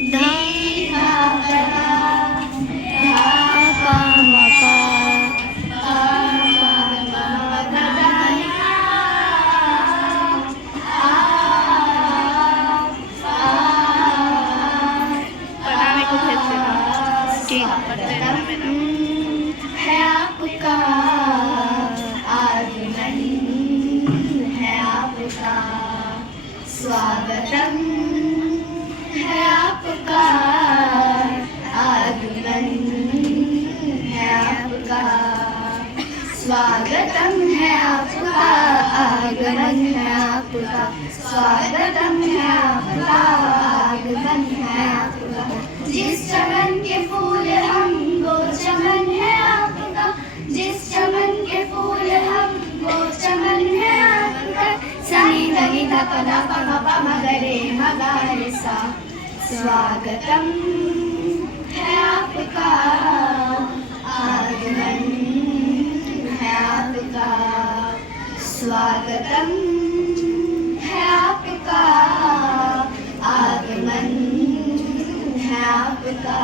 धा पा मा पा बनाने को कैसे ना ठीक है आपका आगमन है आपका स्वागतम है आपका आगमन है आपका स्वागतम है आपका आगमन है आपका स्वागतम है आपका आगमन है आपका जिस चमन के फूल हम वो चमन है आपका जिस चमन के फूल हम वो चमन है आपका सनी धनी धप धप मप मगरे मगारे सा स्वागतम है आपका आगमन है आपका स्वागतम है आपका आगमन है आपका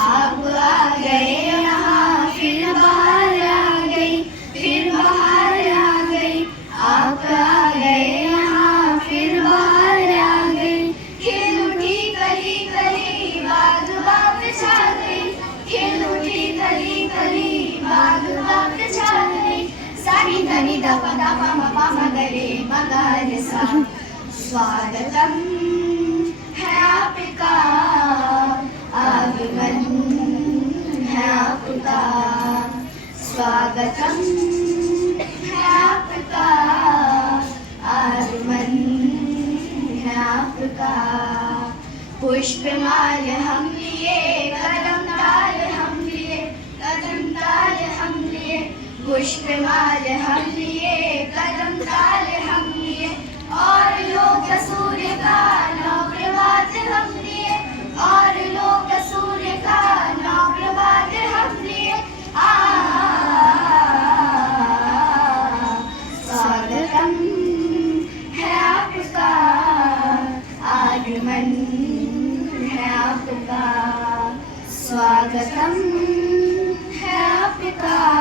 आप आ गए यहाँ फिर बाहर आ गई फिर बाहर आ गई आप आ गए यहाँ फिर बाहर आ गई खिल उठी कली कली बाग बाग छा गई खिल उठी कली कली बाग बाग छा गई सानी धनी धप धप मप मगरे मगारे सा स्वागतम है आपका आगमन है आपका स्वागतम है आपका आगमन है आपका पुष्पमाल हम लिए कदम ताल हम लिए कदम ताल हम लिए पुष्पमाल हम लिए कदम ताल हम लिए और लोग सूर्य का नौ प्रभात हम लिए और लोग सूर्य का नौ प्रभात हम लिए स्वागतम है आपका आगमन है आपका स्वागतम है आपका